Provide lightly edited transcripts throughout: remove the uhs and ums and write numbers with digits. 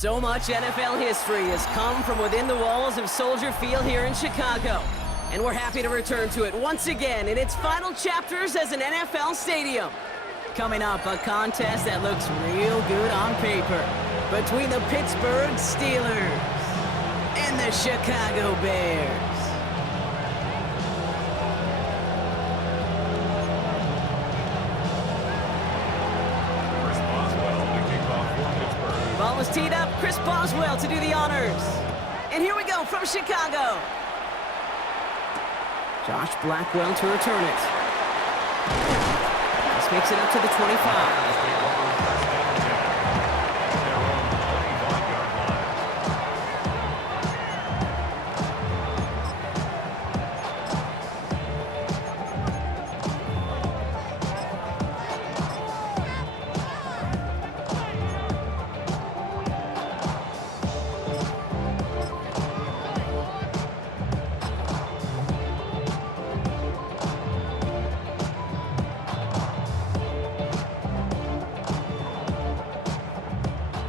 So much NFL history has come from within the walls of Soldier Field here in Chicago. And we're happy to return to it once again in its final chapters as an NFL stadium. Coming up, a contest that looks real good on paper between the Pittsburgh Steelers and the Chicago Bears. Ball is teed up. Chris Boswell to do the honors. And here we go from Chicago. Josh Blackwell to return it. This makes it up to the 25.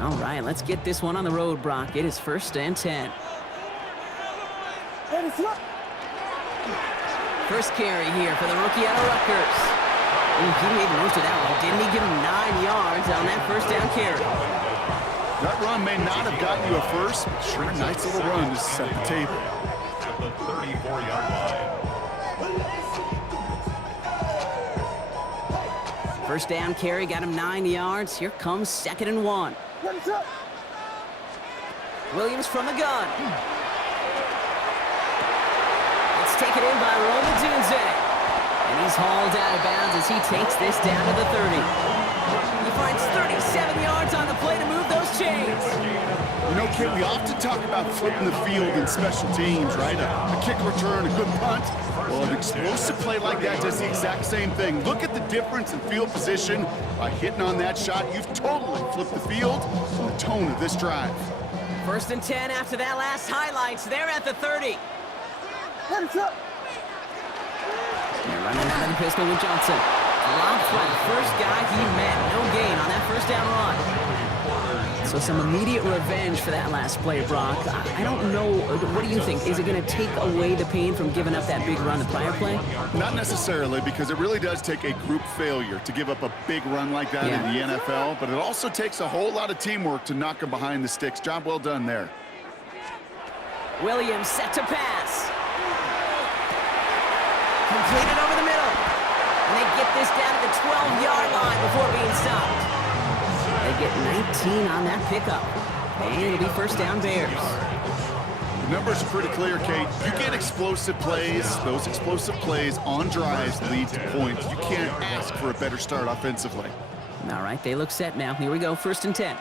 All right, let's get this one on the road, Brock. It is 1st and 10. First carry here for the rookie out of Rutgers. Ooh, he made most of that one, didn't he? Give him 9 yards on that first down carry. That run may not have gotten you a first, but sure, nice little run to set the table. At the 34-yard line. First down carry got him 9 yards. Here comes 2nd and 1. Williams from the gun. It's taken in by Roman Dunze. And he's hauled out of bounds as he takes this down to the 30. He finds 37 yards on the play to move those chains. You know, Kate, we often talk about flipping the field in special teams, right? A kick return, a good punt. Well, an explosive play like that does the exact same thing. Look at the difference in field position. By hitting on that shot, you've totally flipped the field and the tone of this drive. 1st and 10 after that last highlights. They're at the 30. They're running out of the pistol with Johnson. Dropped by the first guy he met. No gain on that first down run. So some immediate revenge for that last play, Brock. I don't know. What do you think? Is it going to take away the pain from giving up that big run the prior play? Not necessarily, because it really does take a group failure to give up a big run like that in the NFL, but it also takes a whole lot of teamwork to knock them behind the sticks. Job well done there. Williams set to pass. Completed over the middle. And they get this down to the 12-yard line before being stopped. They get 19 on that pickup. And it'll be 1st down Bears. The numbers are pretty clear, Kate. You get explosive plays. Those explosive plays on drives lead to points. You can't ask for a better start offensively. All right, they look set now. Here we go, 1st and 10.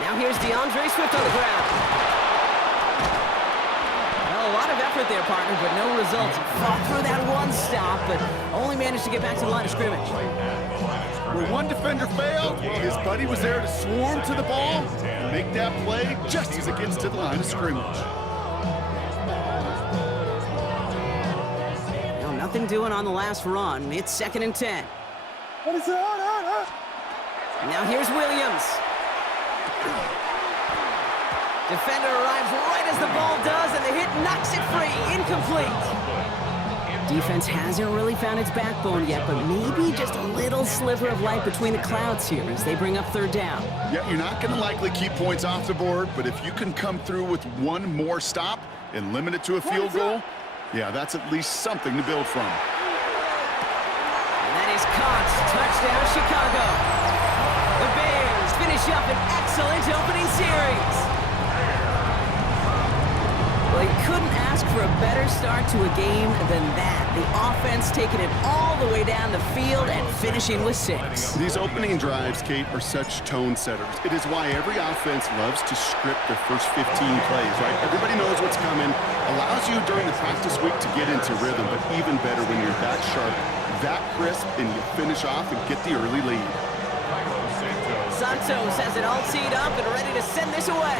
Now here's DeAndre Swift on the ground. Well, a lot of effort there, partner, but no results. Fought through that one stop, but only managed to get back to the line of scrimmage. Where one defender failed, his buddy was there to swarm to the ball and make that play just as it gets to the line of scrimmage. Well, nothing doing on the last run. It's 2nd and 10. Now here's Williams. Defender arrives right as the ball does, and the hit knocks it free. Incomplete. Defense hasn't really found its backbone yet, but maybe just a little sliver of light between the clouds here as they bring up 3rd down. Yeah, you're not going to likely keep points off the board, but if you can come through with one more stop and limit it to a field goal, yeah, that's at least something to build from. And that is caught. Touchdown, Chicago. The Bears finish up an excellent opening series. Well, you couldn't ask for a better start to a game than that. The offense taking it all the way down the field and finishing with 6. These opening drives, Kate, are such tone setters. It is why every offense loves to script their first 15 plays, right? Everybody knows what's coming. Allows you during the practice week to get into rhythm, but even better when you're that sharp, that crisp, and you finish off and get the early lead. Santos has it all teed up and ready to send this away.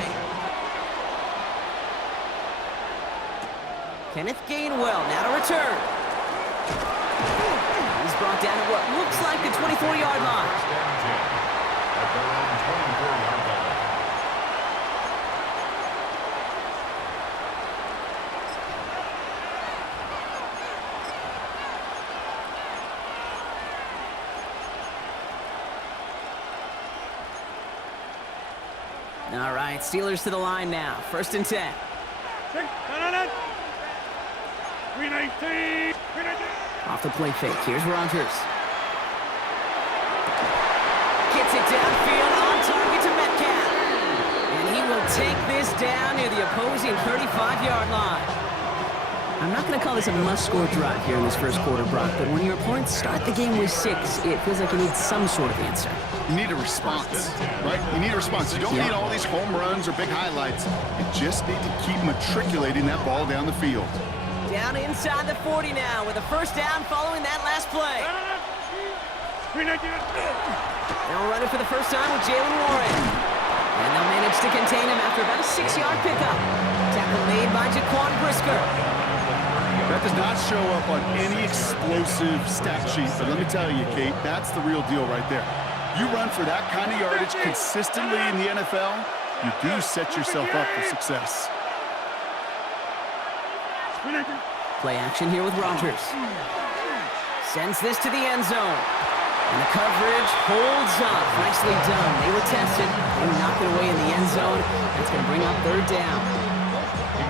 Kenneth Gainwell now to return. He's brought down at what looks like the 24-yard line. All right, Steelers to the line now. 1st and 10. 319. Off the play fake. Here's Rodgers. Gets it downfield on target to Metcalf. And he will take this down near the opposing 35-yard line. I'm not going to call this a must-score drive here in this first quarter, Brock, but when your opponents start the game with 6, it feels like you need some sort of answer. You need a response, right? You need a response. You don't need all these home runs or big highlights. You just need to keep matriculating that ball down the field. Down inside the 40 now with a first down following that last play. Now we'll run it for the first time with Jalen Warren. And they'll manage to contain him after about a 6-yard pickup. Tackle made by Jaquan Brisker. That does not show up on any explosive stat sheet, but let me tell you, Kate, that's the real deal right there. You run for that kind of yardage consistently in the NFL, you do set yourself up for success. Play action here with Rodgers. Sends this to the end zone. And the coverage holds up. Nicely done. They were tested. They knocked it away in the end zone. That's going to bring up 3rd down.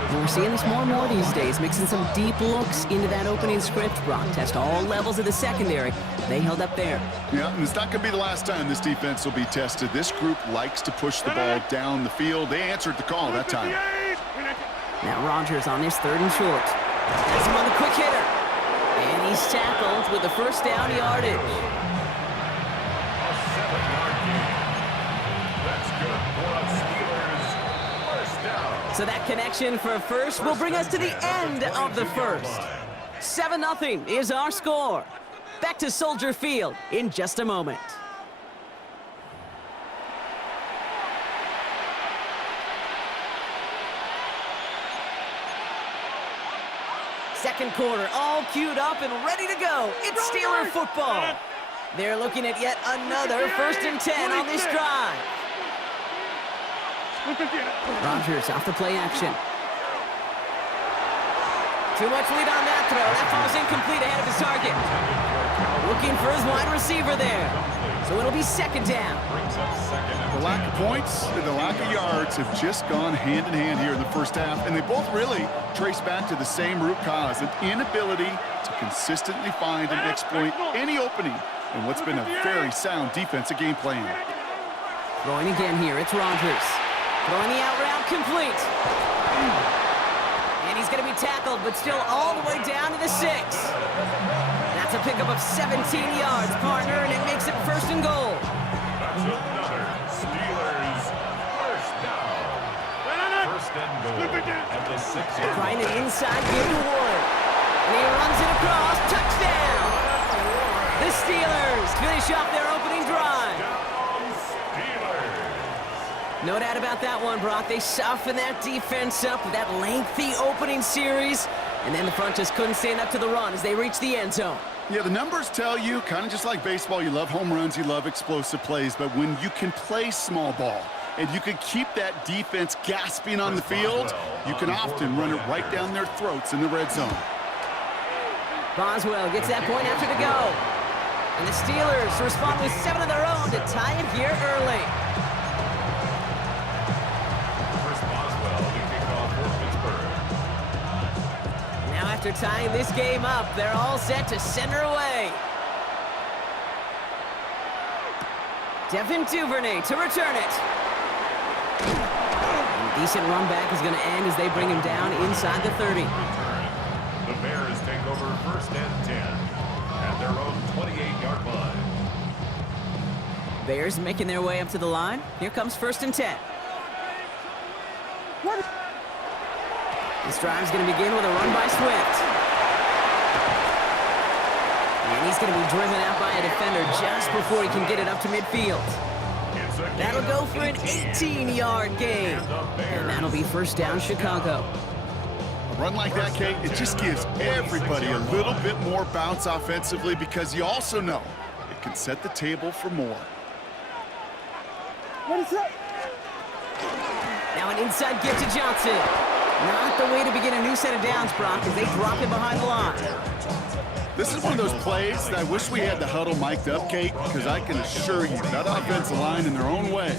And we're seeing this more and more these days, mixing some deep looks into that opening script. Brock test all levels of the secondary. They held up there. Yeah, and it's not going to be the last time this defense will be tested. This group likes to push the ball down the field. They answered the call that time. Now Rodgers on his 3rd and short. Has him on the quick hitter. And he's tackled with the first down yardage. A 7-yard gain. That's good for a Steelers first down. So that connection for a first will bring us to the end of the first. 7-0 is our score. Back to Soldier Field in just a moment. Second quarter, all queued up and ready to go. It's Steeler football. They're looking at yet another 1st and 10 on this drive. Rodgers off the play action. Too much lead on that throw. That falls incomplete ahead of his target. Looking for his wide receiver there. So it'll be 2nd down. The lack of points and the lack of yards have just gone hand in hand here in the first half, and they both really trace back to the same root cause, an inability to consistently find and exploit any opening in what's been a very sound defensive game plan. Throwing again here, it's Rodgers. Throwing the out route complete. And he's going to be tackled, but still all the way down to the 6. That's a pickup of 17 yards, partner, and it makes it 1st and goal. That's another Steelers first down. 1st and goal at the 6-yard line. Trying an inside give to Warren. And he runs it across. Touchdown! The Steelers finish off their opening drive. No doubt about that one, Brock. They softened that defense up with that lengthy opening series. And then the front just couldn't stand up to the run as they reached the end zone. Yeah, the numbers tell you, kind of just like baseball, you love home runs, you love explosive plays, but when you can play small ball and you can keep that defense gasping on the field, you can often run it right down their throats in the red zone. Boswell gets that point after to go. And the Steelers respond with 7 of their own to tie it here early. Chris Boswell to kick off for Pittsburgh. Now after tying this game up, they're all set to send her away. Devin Duvernay to return it. And a decent run back is going to end as they bring him down inside the 30. The Bears take over 1st and 10 at their own 28-yard line. Bears making their way up to the line. Here comes 1st and 10. This drive's going to begin with a run by Swift. And he's going to be driven out by a defender just before he can get it up to midfield. That'll go for an 18-yard gain. And that'll be 1st down Chicago. A run like that, Kate, it just gives everybody a little bit more bounce offensively because you also know it can set the table for more. Now an inside give to Johnson. Not the way to begin a new set of downs, Brock, as they drop it behind the line. This is one of those plays that I wish we had the huddle mic'd up, Kate, because I can assure you that offensive line in their own way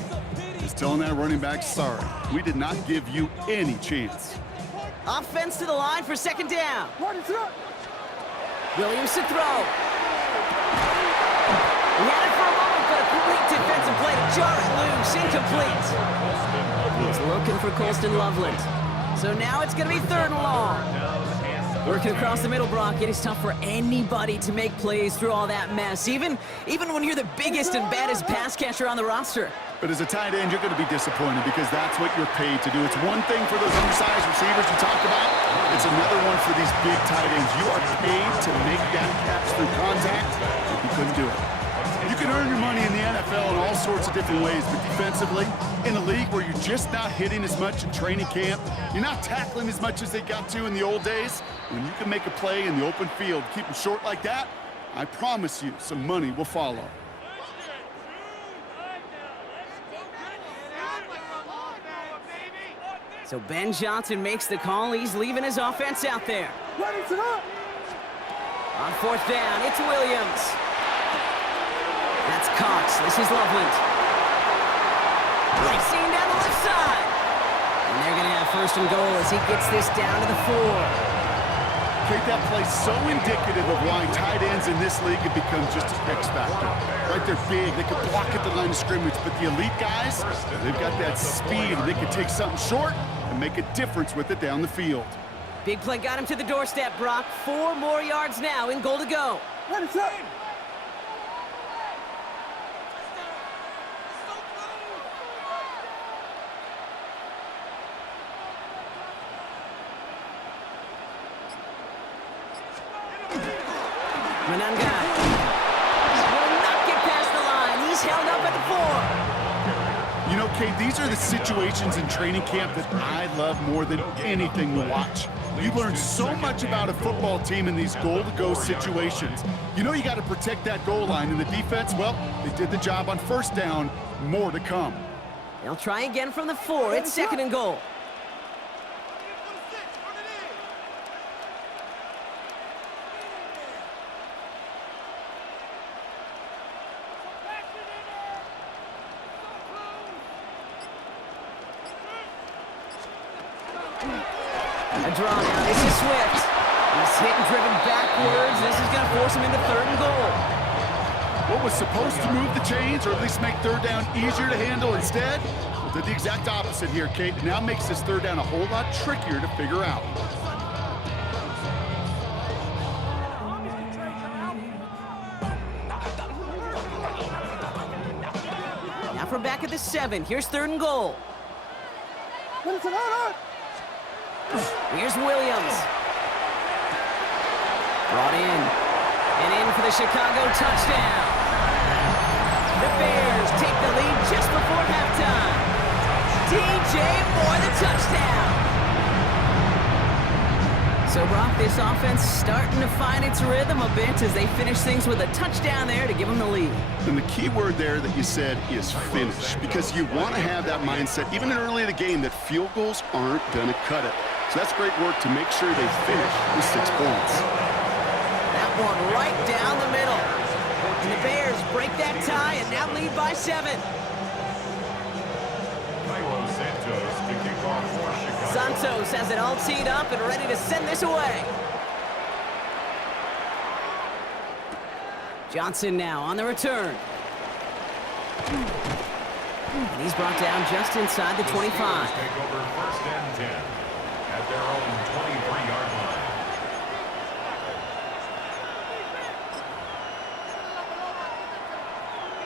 is telling that running back, sorry, we did not give you any chance. Offense to the line for second down. Williams to throw. He had it for a moment, but a complete defensive play to jar it loose. Incomplete. He's looking for Colston Loveland. So now it's going to be third and long. Working across the middle, Brock, it is tough for anybody to make plays through all that mess, even when you're the biggest and baddest pass catcher on the roster. But as a tight end, you're going to be disappointed because that's what you're paid to do. It's one thing for those undersized receivers you talk about. It's another one for these big tight ends. You are paid to make that catch through contact, and you couldn't do it. You can earn your money in the NFL in all sorts of different ways, but defensively, in a league where you're just not hitting as much in training camp, you're not tackling as much as they got to in the old days, when you can make a play in the open field, keep them short like that, I promise you some money will follow. So Ben Johnson makes the call. He's leaving his offense out there. On fourth down, it's Williams. That's Cox. This is Loveland. Racing down the left side. And they're going to have first and goal as he gets this down to the 4. Kate, that play's so indicative of why tight ends in this league have become just an X factor. Right, they're big, they can block at the line of scrimmage, but the elite guys, they've got that speed, and they can take something short and make a difference with it down the field. Big play got him to the doorstep, Brock. 4 more yards now in goal to go. Mananga will not get past the line. He's held up at the 4. You know, Kate, these are the situations in training camp that I love more than anything to watch. You learn so much about a football team in these goal-to-go situations. You know you got to protect that goal line, and the defense, well, they did the job on first down. More to come. They'll try again from the 4. It's second and goal. A draw now. This is Swift. He's hit and driven backwards. This is going to force him into third and goal. What was supposed to move the chains, or at least make third down easier to handle instead, well, did the exact opposite here, Kate. It now makes this third down a whole lot trickier to figure out. Now from back at the 7. Here's third and goal. Here's Williams. Brought in. And in for the Chicago touchdown. The Bears take the lead just before halftime. DJ Moore, the touchdown. So, Brock, this offense starting to find its rhythm a bit as they finish things with a touchdown there to give them the lead. And the key word there that you said is finish, because you want to have that mindset, even early in the game, that field goals aren't going to cut it. So that's great work to make sure they finish with 6 points. That one right down the middle. And the Bears break that tie and now lead by 7. Santos has it all teed up and ready to send this away. Johnson now on the return. And he's brought down just inside the 25. Take over first and 10 at their own 23-yard line.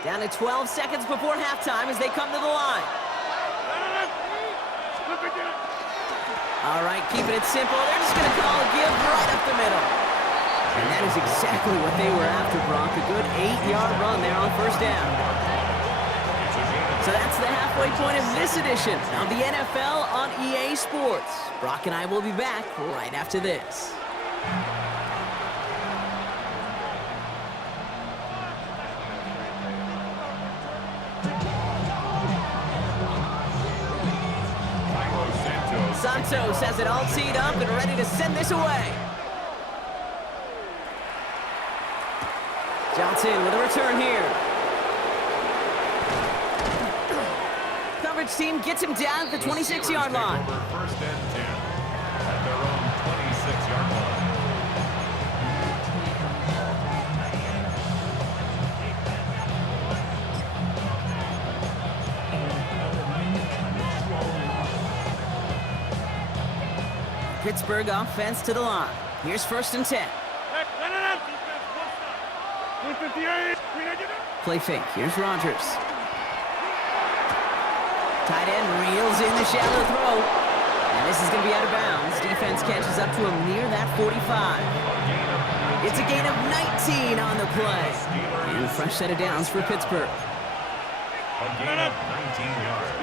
Down to 12 seconds before halftime as they come to the line. All right, keeping it simple. They're just going to call a give right up the middle. And that is exactly what they were after, Brock. A good 8-yard run there on first down. So that's the halfway point of this edition of the NFL on EA Sports. Brock and I will be back right after this. Santos has it all teed up and ready to send this away. Johnson with a return here. Coverage coverage team gets him down at the 26-yard line. First and 10 at their own 26-yard line. Pittsburgh offense to the line. Here's first and 10. Play fake. Here's Rodgers. Tight end reels in the shallow throw. And this is going to be out of bounds. Defense catches up to him near that 45. It's a gain of 19 on the play. And a fresh set of downs for Pittsburgh. A gain of 19 yards.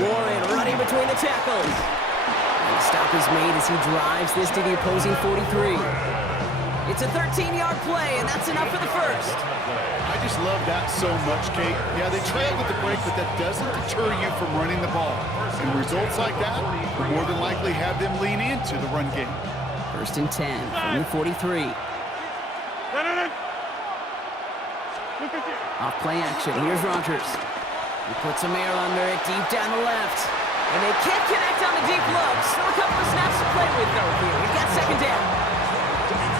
Warren running between the tackles. And the stop is made as he drives this to the opposing 43. It's a 13-yard play, and that's enough for the first. I just love that so much, Kate. Yeah, they trailed at the break, but that doesn't deter you from running the ball. And results like that will more than likely have them lean into the run game. First and 10 from the 43. Off play action. Here's Rodgers. He puts some air under it deep down the left. And they can't connect on the deep look. Still a couple of snaps to play with, though, here. We've got second down.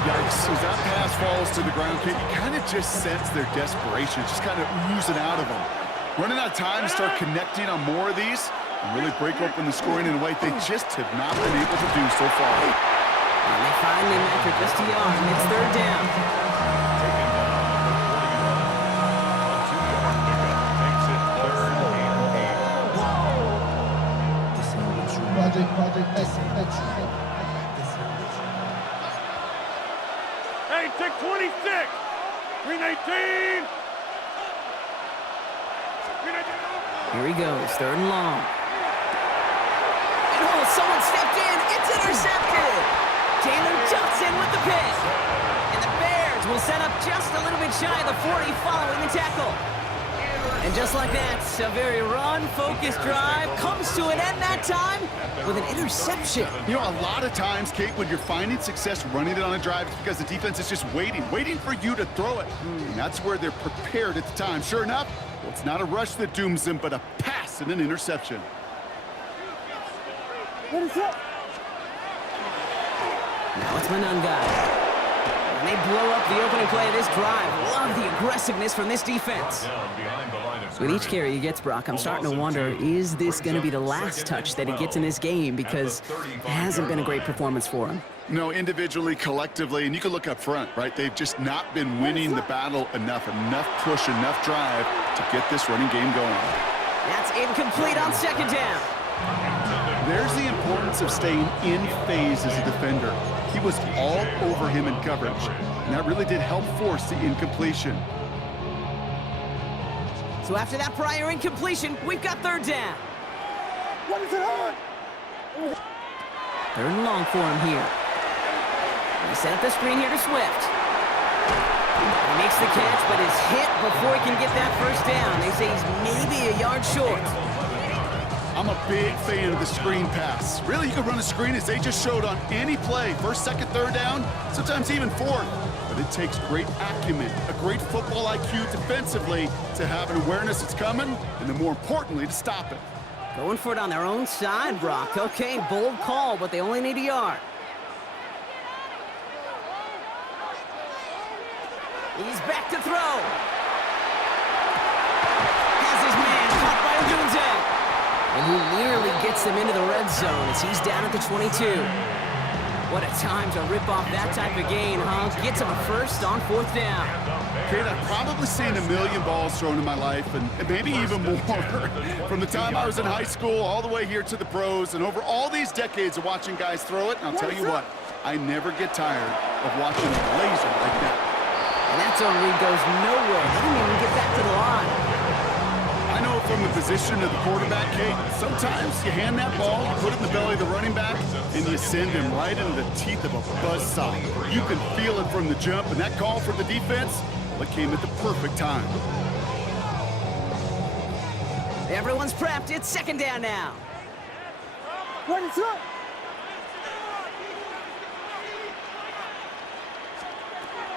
Yikes, as that pass falls to the ground, Kate, you kind of just sense their desperation, just kind of oozing out of them. Running out of time to start connecting on more of these and really break open the scoring in a way they just have not been able to do so far. And they finally measure just a yard, and it's third down. Hey, take 26! 319! Here he goes, third and long. And oh, someone stepped in. It's intercepted. Jalen Johnson with the pick. And the Bears will set up just a little bit shy of the 40 following the tackle. And just like that, a very run-focused drive comes to an end that time with an interception. You know, a lot of times, Kate, when you're finding success running it on a drive, it's because the defense is just waiting for you to throw it. And that's where they're prepared at the time. Sure enough, well, it's not a rush that dooms them, but a pass and an interception. What is that? Now it's Manunga. And they blow up the opening play of this drive. Love the aggressiveness from this defense. With each carry he gets, Brock, I'm starting to wonder, is this going to be the last touch that he gets in this game? Because it hasn't been a great performance for him. No, individually, collectively, and you can look up front, right? They've just not been winning the battle enough push, enough drive to get this running game going. That's incomplete on second down. There's the importance of staying in phase as a defender. He was all over him in coverage, and that really did help force the incompletion. So after that prior incompletion, we've got third down. What is it on? Third and long for him here. They set up the screen here to Swift. He makes the catch, but is hit before he can get that first down. They say he's maybe a yard short. I'm a big fan of the screen pass. Really, you can run a screen as they just showed on any play. First, second, third down, sometimes even fourth. But it takes great acumen, a great football IQ defensively to have an awareness it's coming, and then more importantly, to stop it. Going for it on their own side, Brock. Okay, bold call, but they only need a yard. He's back to throw. Has his man caught by Odunze. And he nearly gets them into the red zone as he's down at the 22. What a time to rip off that type of gain, huh? Gets him a first on fourth down. Kate, I've probably seen a million balls thrown in my life, and maybe even more. From the time I was in high school all the way here to the pros, and over all these decades of watching guys throw it, and I'll tell you what, I never get tired of watching a laser like that. And that zone read goes nowhere. They didn't even get back to the line. I know from the position of the quarterback, Kate, sometimes you hand that ball, you put it in the belly of the running back, and you send him right into the teeth of a buzzsaw. You can feel it from the jump, and that call from the defense, well, it came at the perfect time. Everyone's prepped. It's second down now. What is up?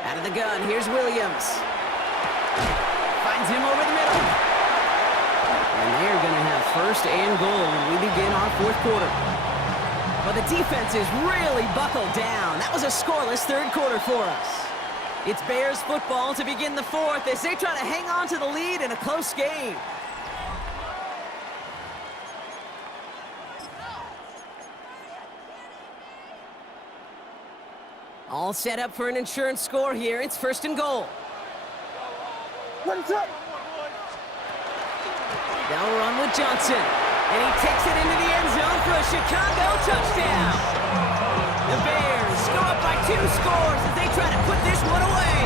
Out of the gun, here's Williams. Finds him over the middle. And they're going to first and goal when we begin our fourth quarter. But the defense is really buckled down. That was a scoreless third quarter for us. It's Bears football to begin the fourth as they try to hang on to the lead in a close game. All set up for an insurance score here. It's first and goal. What is up? They'll run with Johnson. And he takes it into the end zone for a Chicago touchdown. The Bears go up by 2 scores as they try to put this one away.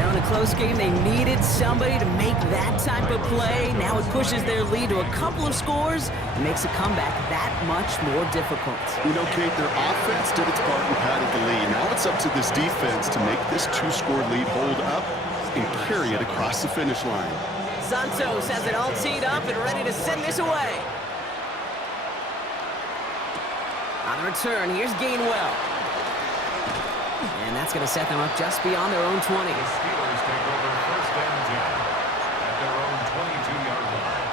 Now in a close game, they needed somebody to make that type of play. Now it pushes their lead to a couple of scores and makes a comeback that much more difficult. You know, Kate, their offense did its part and padded the lead. Now it's up to this defense to make this 2-score lead hold up and carry it across the finish line. Santos has it all teed up and ready to send this away. On the return, here's Gainwell. And that's going to set them up just beyond their own 20. The Steelers take over first and 10 at their own 22-yard line.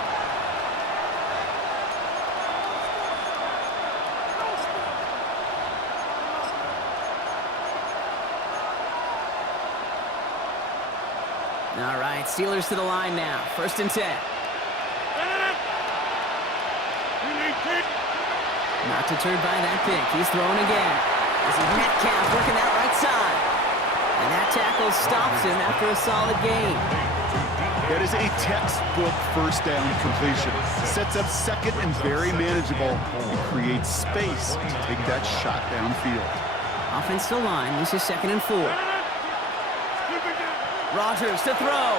All right, Steelers to the line now. First and 10. Not deterred by that pick. He's throwing again. This is Metcalf working that right side. And that tackle stops him after a solid gain. That is a textbook first down completion. Sets up second and very manageable. It creates space to take that shot downfield. Offensive line, this is second and 4. Rodgers to throw.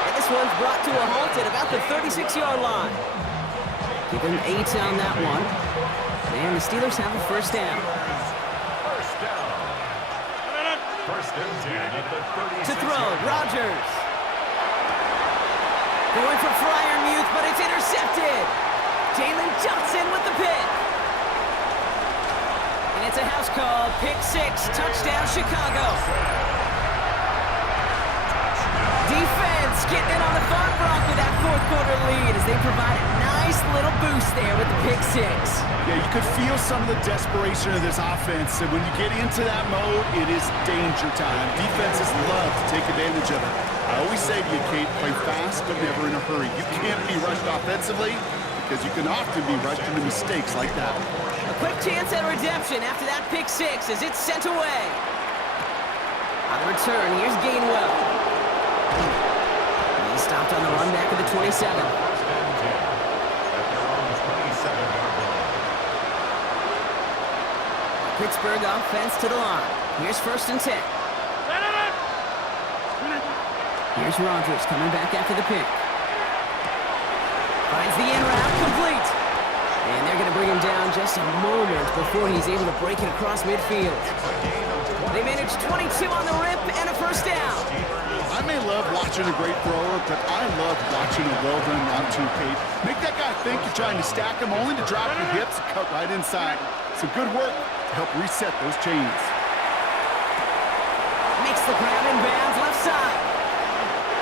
And this one's brought to a halt at about the 36-yard line. Give him 8 on that one. And the Steelers have a first down. First down. First and 10 at the 36. To throw, Rodgers. Going for Freiermuth, but it's intercepted. Jalen Johnson with the pick. And it's a house call, pick 6, touchdown Chicago. Defense getting in on the Farm Bronc with that fourth quarter lead as they provide a nice little boost there with the pick 6. Yeah, you could feel some of the desperation of this offense, and when you get into that mode, it is danger time. Defenses love to take advantage of it. I always say to you, Kate, play fast but never in a hurry. You can't be rushed offensively because you can often be rushed into mistakes like that. A quick chance at redemption after that pick 6 as it's sent away. On the return, here's Gainwell. He's stopped on the run back of the 27. First and 10 at their own 27-yard line. Pittsburgh offense to the line. Here's first and 10. Here's Rodgers coming back after the pick. Finds the in route, complete. And they're going to bring him down just a moment before he's able to break it across midfield. They managed 22 on the rip and a first down. I may love watching a great thrower, but I love watching a well-done route too, Kate. Make that guy think you're trying to stack him only to drop your hips and cut right inside. Some good work to help reset those chains. Makes the grab in bounds left side.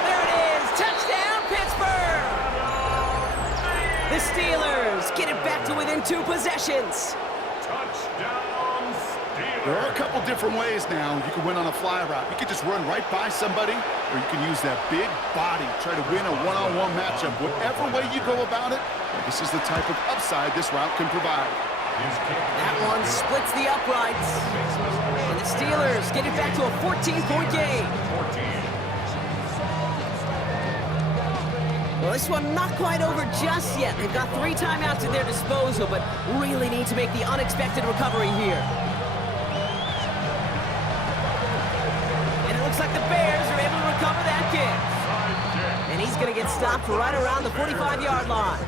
There it is. Touchdown, Pittsburgh. The Steelers get it back to within 2 possessions. Touchdown, Steelers. There are a couple different ways now. You can win on a fly route. You can just run right by somebody, or you can use that big body, try to win a one-on-one matchup. Whatever way you go about it, this is the type of upside this route can provide. That one splits the uprights. And the Steelers get it back to a 14-point game. 14. Well, this one not quite over just yet. They've got 3 timeouts at their disposal, but really need to make the unexpected recovery here. And it looks like the Bears are able to recover that kick. And he's going to get stopped right around the 45-yard line.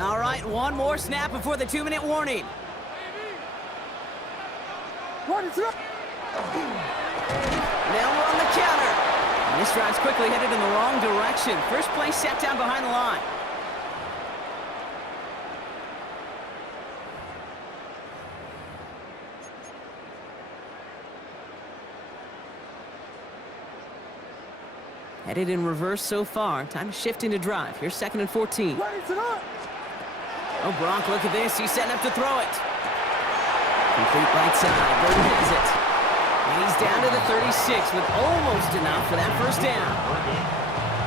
All right, one more snap before the 2-minute warning. What is up? Now we're on the counter. And this drive's quickly headed in the wrong direction. First play set down behind the line. Headed in reverse so far. Time to shift into drive. Here's 2nd and 14. Oh, Brock, look at this. He's setting up to throw it. Complete right side. Burton has it. And he's down to the 36 with almost enough for that first down.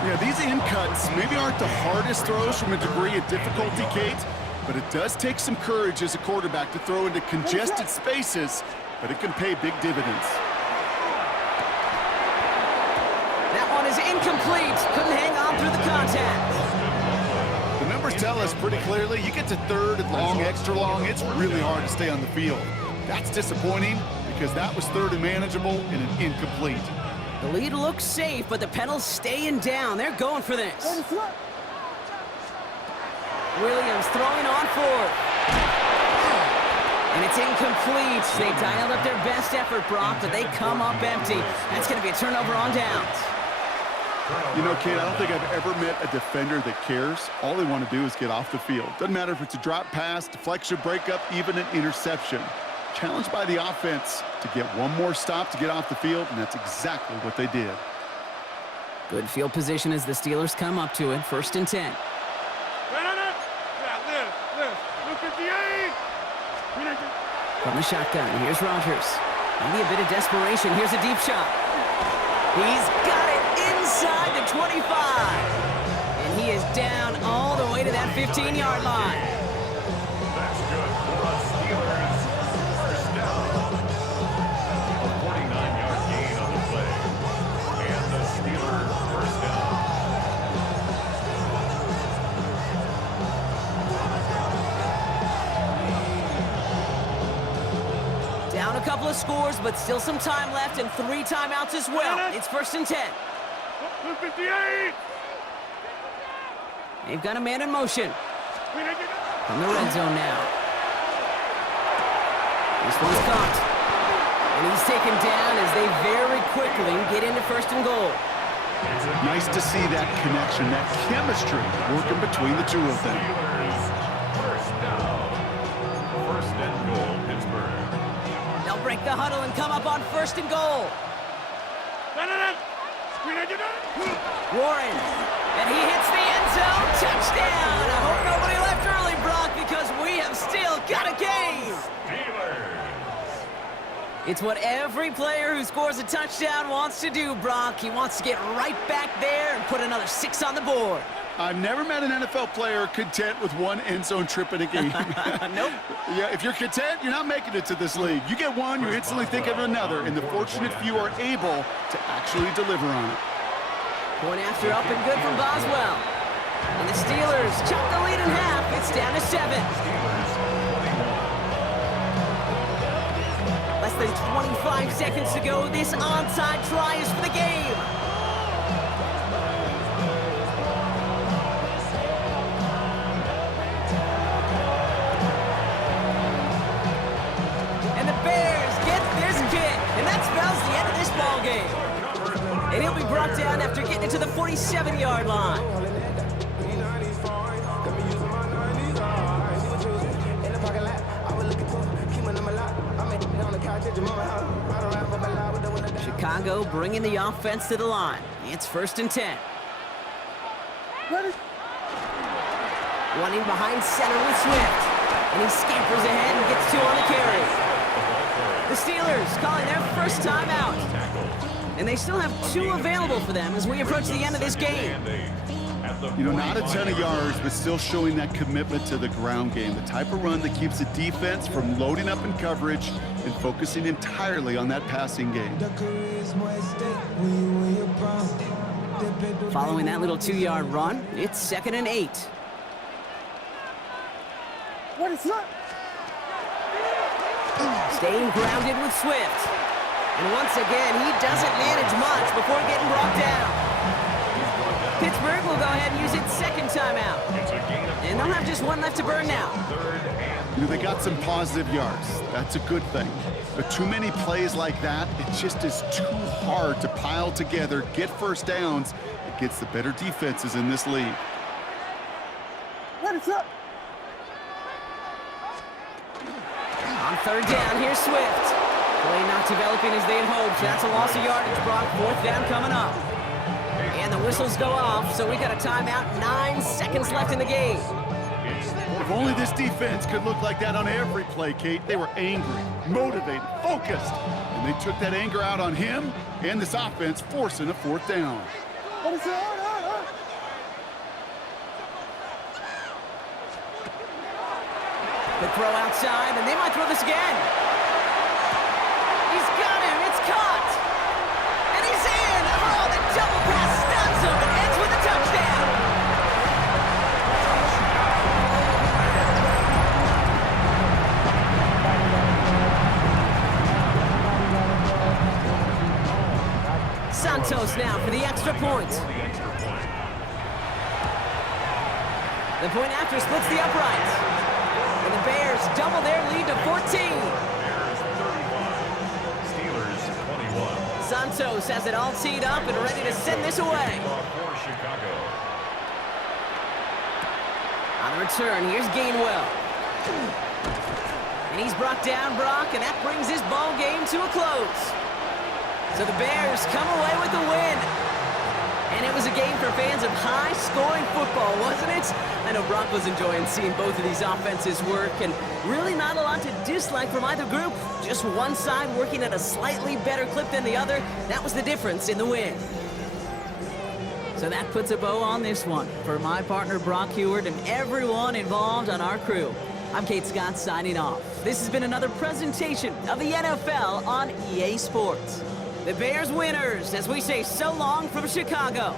Yeah, these in cuts maybe aren't the hardest throws from a degree of difficulty, Kate, but it does take some courage as a quarterback to throw into congested spaces, but it can pay big dividends. That one is incomplete. Couldn't hang on through the contact. The numbers tell us pretty clearly, you get to 3rd and long, extra long, it's really hard to stay on the field. That's disappointing because that was 3rd and manageable and an incomplete. The lead looks safe, but the pedal's staying down. They're going for this. Williams throwing on 4th. And it's incomplete. They dialed up their best effort, Brock, but they come up empty. That's going to be a turnover on downs. You know, Kate, I don't think I've ever met a defender that cares. All they want to do is get off the field. Doesn't matter if it's a drop pass, deflection, breakup, even an interception. Challenged by the offense to get one more stop to get off the field, and that's exactly what they did. Good field position as the Steelers come up to it. 1st and 10. From the shotgun, here's Rodgers. Maybe a bit of desperation. Here's a deep shot. He's got it inside the 25. And he is down all the way to that 15-yard line. That's good for us Steelers. First down. A 49-yard gain on the play. And the Steelers first down. Down a couple of scores, but still some time left and 3 timeouts as well. It's 1st and 10. 58. They've got a man in motion. From the red zone now. This one's caught. And he's taken down as they very quickly get into 1st and goal. Nice to see that connection, that chemistry working between the two of them. Steelers first down. 1st and goal, Pittsburgh. They'll break the huddle and come up on 1st and goal. Warren, and he hits the end zone. Touchdown! I hope nobody left early, Brock, because we have still got a game. Steelers. It's what every player who scores a touchdown wants to do, Brock. He wants to get right back there and put another 6 on the board. I've never met an NFL player content with one end zone trip in a game. Nope. Yeah, if you're content, you're not making it to this league. You get one, you instantly think of another, and the fortunate few are able to actually deliver on it. Point after up and good from Boswell. And the Steelers chop the lead in half. It's down to 7. Less than 25 seconds to go. This onside try is for the game. And the Bears get this kick. And that spells the end of this ball game. And he'll be brought down after getting it to the 47-yard line. Chicago bringing the offense to the line. It's 1st and 10. Running behind center with Swift. And he scampers ahead and gets 2 on the carry. The Steelers calling their first timeout. And they still have 2 available for them as we approach the end of this game. You know, not a ton of yards, but still showing that commitment to the ground game. The type of run that keeps the defense from loading up in coverage and focusing entirely on that passing game. Following that little 2-yard run, it's 2nd and 8. What is up? Staying grounded with Swift. And once again, he doesn't manage much before getting brought down. Pittsburgh will go ahead and use its 2nd timeout. And they'll have just 1 left to burn now. You know, they got some positive yards. That's a good thing. But too many plays like that, it just is too hard to pile together, get first downs. It gets the better defenses in this league. Hands up. On third down, here's Swift. Play not developing as they had hoped. That's a loss of yardage, Brock. Fourth down coming up. And the whistles go off, so we got a timeout. 9 seconds left in the game. If only this defense could look like that on every play, Kate. They were angry, motivated, focused. And they took that anger out on him and this offense, forcing a fourth down. Hands up. The throw outside, and they might throw this again. He's got him. It's caught. And he's in. Oh, the double pass stuns him and ends with a touchdown. Santos now for the extra point. The point after splits the uprights. And the Bears double their lead to 14. Bears 31, Steelers 21. Santos has it all teed up and ready to send this away. For Chicago. On the return, here's Gainwell. And he's brought down, Brock, and that brings his ball game to a close. So the Bears come away with the win. And it was a game for fans of high-scoring football, wasn't it? I know Brock was enjoying seeing both of these offenses work, and really not a lot to dislike from either group. Just one side working at a slightly better clip than the other. That was the difference in the win. So that puts a bow on this one. For my partner, Brock Heward, and everyone involved on our crew, I'm Kate Scott signing off. This has been another presentation of the NFL on EA Sports. The Bears winners as we say so long from Chicago.